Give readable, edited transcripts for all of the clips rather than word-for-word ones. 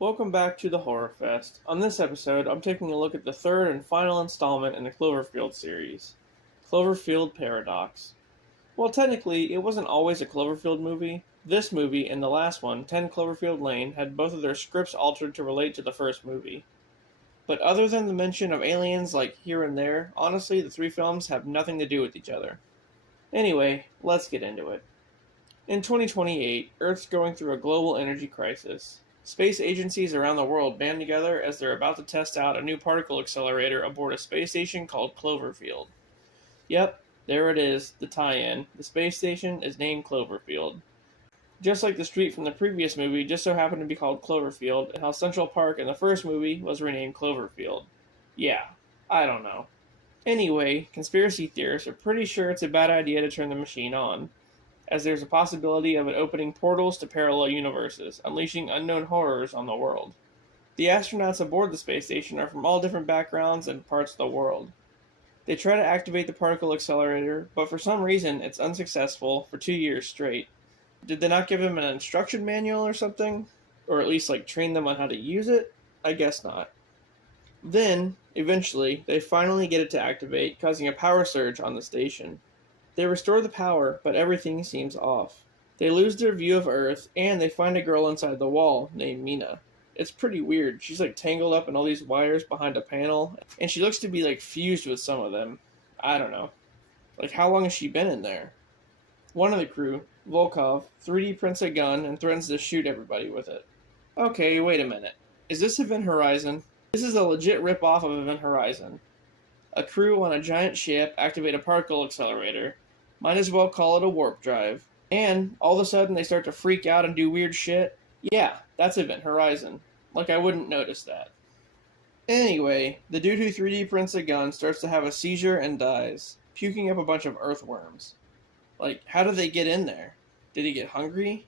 Welcome back to the Horrorfest. On this episode, I'm taking a look at the third and final installment in the Cloverfield series, Cloverfield Paradox. Well, technically, it wasn't always a Cloverfield movie. This movie and the last one, 10 Cloverfield Lane, had both of their scripts altered to relate to the first movie. But other than the mention of aliens like here and there, honestly, the three films have nothing to do with each other. Anyway, let's get into it. In 2028, Earth's going through a global energy crisis. Space agencies around the world band together as they're about to test out a new particle accelerator aboard a space station called Cloverfield. Yep, there it is, the tie-in. The space station is named Cloverfield. Just like the street from the previous movie just so happened to be called Cloverfield, and how Central Park in the first movie was renamed Cloverfield. Yeah, I don't know. Anyway, conspiracy theorists are pretty sure it's a bad idea to turn the machine on, as there's a possibility of it opening portals to parallel universes, unleashing unknown horrors on the world. The astronauts aboard the space station are from all different backgrounds and parts of the world. They try to activate the particle accelerator, but for some reason it's unsuccessful for 2 years straight. Did they not give them an instruction manual or something? Or at least train them on how to use it? I guess not. Then, eventually, they finally get it to activate, causing a power surge on the station. They restore the power, but everything seems off. They lose their view of Earth, and they find a girl inside the wall named Mina. It's pretty weird. She's tangled up in all these wires behind a panel, and she looks to be fused with some of them. I don't know. How long has she been in there? One of the crew, Volkov, 3D prints a gun and threatens to shoot everybody with it. Okay, wait a minute. Is this Event Horizon? This is a legit rip-off of Event Horizon. A crew on a giant ship activate a particle accelerator. Might as well call it a warp drive. And, all of a sudden, they start to freak out and do weird shit. Yeah, that's Event Horizon. I wouldn't notice that. Anyway, the dude who 3D prints a gun starts to have a seizure and dies, puking up a bunch of earthworms. How did they get in there? Did he get hungry?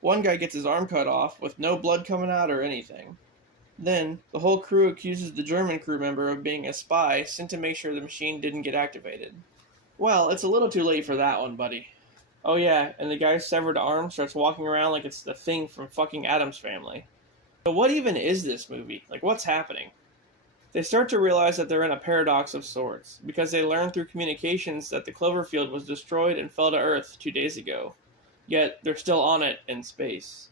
One guy gets his arm cut off, with no blood coming out or anything. Then, the whole crew accuses the German crew member of being a spy sent to make sure the machine didn't get activated. Well, it's a little too late for that one, buddy. Oh yeah, and the guy's severed arm starts walking around like it's the Thing from fucking Addams Family. So what even is this movie? What's happening? They start to realize that they're in a paradox of sorts, because they learn through communications that the Cloverfield was destroyed and fell to Earth 2 days ago. Yet, they're still on it in space.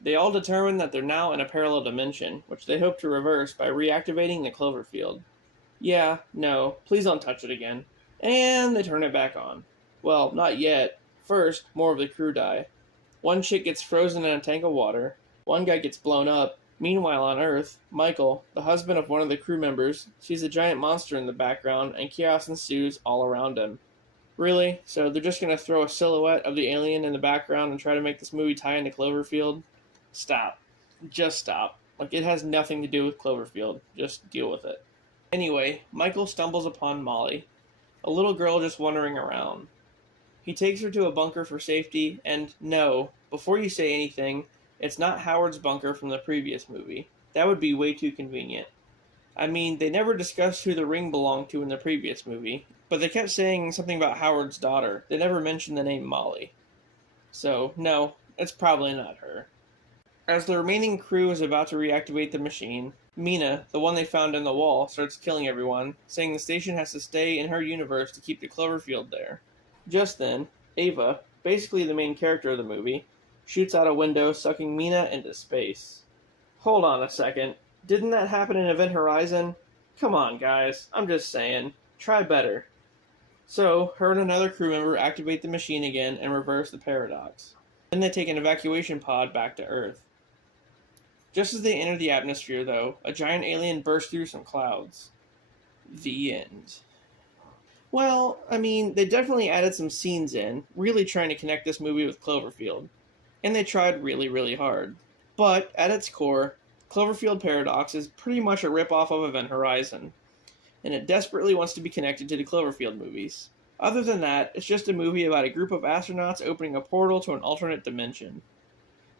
They all determine that they're now in a parallel dimension, which they hope to reverse by reactivating the Cloverfield. Yeah, no, please don't touch it again. And they turn it back on. Well, not yet. First, more of the crew die. One chick gets frozen in a tank of water. One guy gets blown up. Meanwhile, on Earth, Michael, the husband of one of the crew members, sees a giant monster in the background, and chaos ensues all around him. Really? So they're just going to throw a silhouette of the alien in the background and try to make this movie tie into Cloverfield? Stop. Just stop. It has nothing to do with Cloverfield. Just deal with it. Anyway, Michael stumbles upon Molly, a little girl just wandering around. He takes her to a bunker for safety, and no, before you say anything, it's not Howard's bunker from the previous movie. That would be way too convenient. I mean, they never discussed who the ring belonged to in the previous movie, but they kept saying something about Howard's daughter. They never mentioned the name Molly. So, no, it's probably not her. As the remaining crew is about to reactivate the machine, Mina, the one they found in the wall, starts killing everyone, saying the station has to stay in her universe to keep the Cloverfield there. Just then, Ava, basically the main character of the movie, shoots out a window, sucking Mina into space. Hold on a second. Didn't that happen in Event Horizon? Come on, guys. I'm just saying. Try better. So, her and another crew member activate the machine again and reverse the paradox. Then they take an evacuation pod back to Earth. Just as they enter the atmosphere, though, a giant alien bursts through some clouds. The end. Well, I mean, they definitely added some scenes in, really trying to connect this movie with Cloverfield. And they tried really, really hard. But, at its core, Cloverfield Paradox is pretty much a ripoff of Event Horizon, and it desperately wants to be connected to the Cloverfield movies. Other than that, it's just a movie about a group of astronauts opening a portal to an alternate dimension.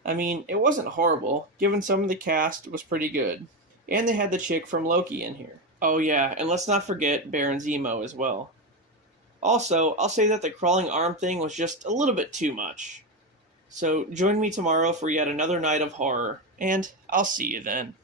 I mean, it wasn't horrible, given some of the cast was pretty good. And they had the chick from Loki in here. Oh yeah, and let's not forget Baron Zemo as well. Also, I'll say that the crawling arm thing was just a little bit too much. So join me tomorrow for yet another night of horror, and I'll see you then.